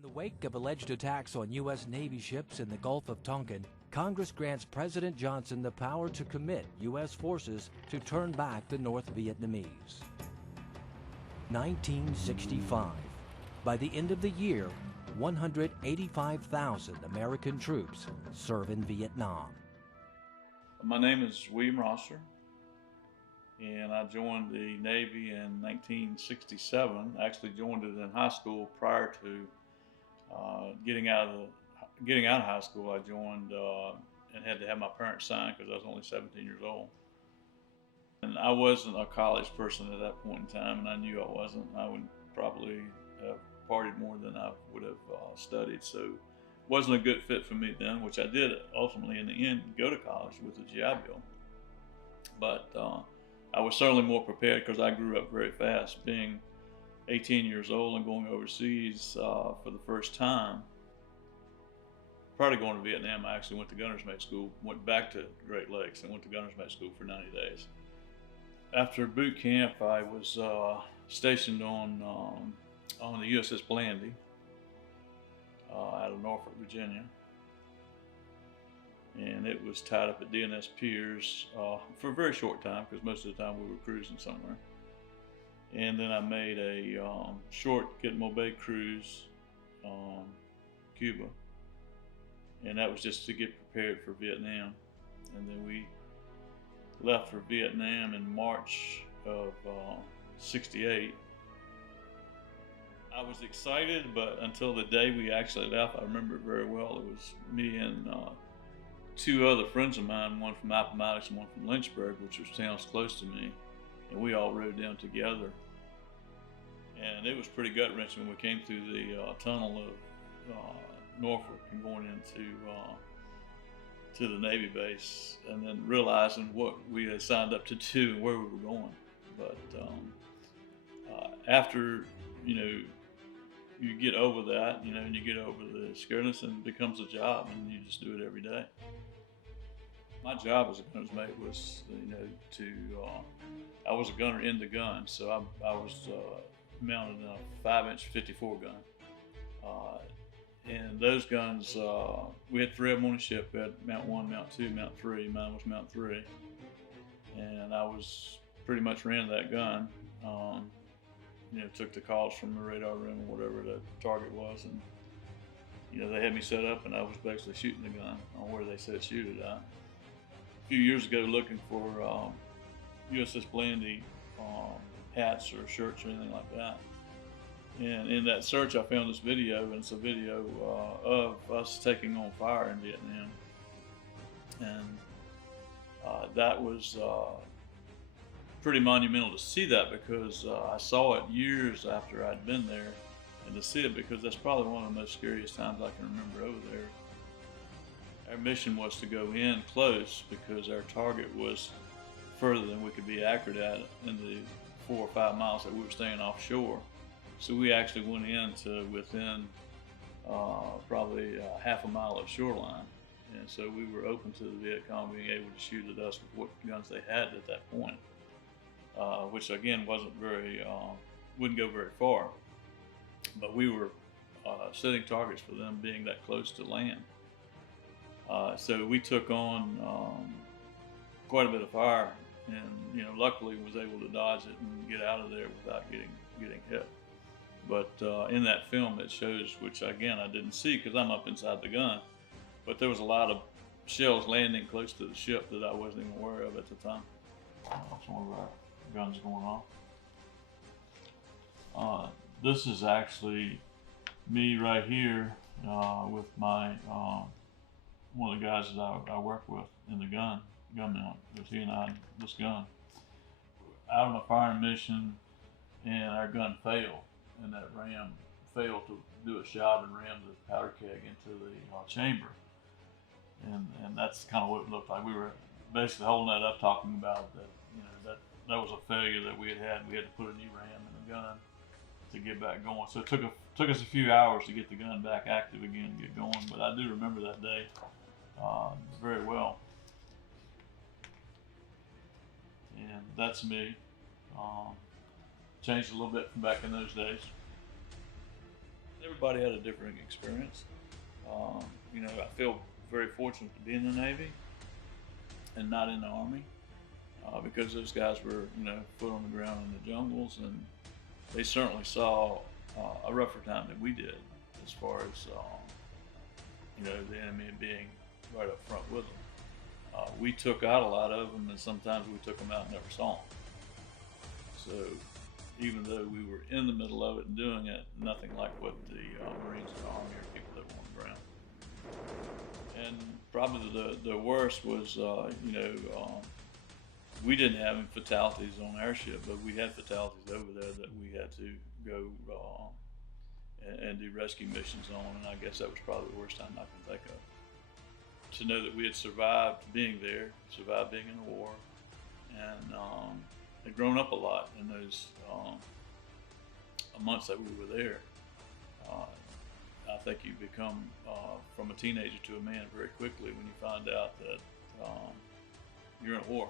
In the wake of alleged attacks on U.S. Navy ships in the Gulf of Tonkin, Congress grants President Johnson the power to commit U.S. forces to turn back the North Vietnamese. 1965. By the end of the year, 185,000 American troops serve in Vietnam. My name is William Rosser, and I joined the Navy in 1967. I actually joined it in high school prior to getting out of high school. I joined and had to have my parents sign because I was only 17 years old. And I wasn't a college person at that point in time, and I knew I wasn't. I would probably have partied more than I would have studied, so it wasn't a good fit for me then, which I did ultimately in the end go to college with the GI Bill. But I was certainly more prepared because I grew up very fast, being 18 years old and going overseas for the first time. Prior to going to Vietnam, I actually went to Gunner's Mate School, went back to Great Lakes and went to Gunner's Mate School for 90 days. After boot camp, I was stationed on the USS Blandy out of Norfolk, Virginia. And it was tied up at DNS Piers for a very short time because most of the time we were cruising somewhere. And then I made a short Gitmo Bay cruise, Cuba, and that was just to get prepared for Vietnam. And then we left for Vietnam in March of '68. I was excited, but until the day we actually left, I remember it very well. It was me and two other friends of mine, one from Appomattox and one from Lynchburg, which was towns close to me, and we all rode down together. And it was pretty gut-wrenching when we came through the tunnel of Norfolk and going into to the Navy base, and then realizing what we had signed up to do and where we were going. But after you get over that, and you get over the scaredness, and it becomes a job, and you just do it every day. My job as a gunner's mate was, I was a gunner in the gun, so I was mounted in a 5-inch 54 gun. And those guns, we had 3 of them on the ship. We had Mount 1, Mount 2, Mount 3. Mine was Mount 3. And I was pretty much ran that gun. Took the calls from the radar room or whatever the target was, and they had me set up, and I was basically shooting the gun on where they said shoot it at. A few years ago, looking for USS Blandy hats or shirts or anything like that, and in that search, I found this video, and it's a video of us taking on fire in Vietnam, and that was pretty monumental to see that because I saw it years after I'd been there, and to see it because that's probably one of the most scariest times I can remember over there. Our mission was to go in close because our target was further than we could be accurate at in the 4 or 5 miles that we were staying offshore. So we actually went in to within probably half a mile of shoreline. And so we were open to the Viet Cong being able to shoot at us with what guns they had at that point. Which again wouldn't go very far, but we were setting targets for them being that close to land. So we took on quite a bit of fire, and luckily was able to dodge it and get out of there without getting hit. But in that film it shows, which again I didn't see because I'm up inside the gun, but there was a lot of shells landing close to the ship that I wasn't even aware of at the time. That's one of our guns going off. This is actually me right here with my one of the guys that I work with in the gun mount. It was he and I, this gun. Out on a firing mission, and our gun failed, and that ram failed to do a shot and rammed the powder keg into the chamber. And that's kind of what it looked like. We were basically holding that up, talking about that, that was a failure that we had. We had to put a new ram in the gun to get back going. So it took us a few hours to get the gun back active again and get going. But I do remember that day very well. And that's me. Changed a little bit from back in those days. everybody had a different experience. You know, I feel very fortunate to be in the Navy and not in the Army, because those guys were, you know, foot on the ground in the jungles, and they certainly saw a rougher time than we did, as far as you know, the enemy being right up front with them. We took out a lot of them, and sometimes we took them out and never saw them. So even though we were in the middle of it and doing it, nothing like what the Marines and the Army or people that were on the ground. And probably the worst was, you know, we didn't have any fatalities on our ship, but we had fatalities over there that we had to go and do rescue missions on, and I guess that was probably the worst time I can think of. To know that we had survived being there, survived being in the war, and had grown up a lot in those months that we were there. I think you become, from a teenager to a man very quickly when you find out that you're in a war.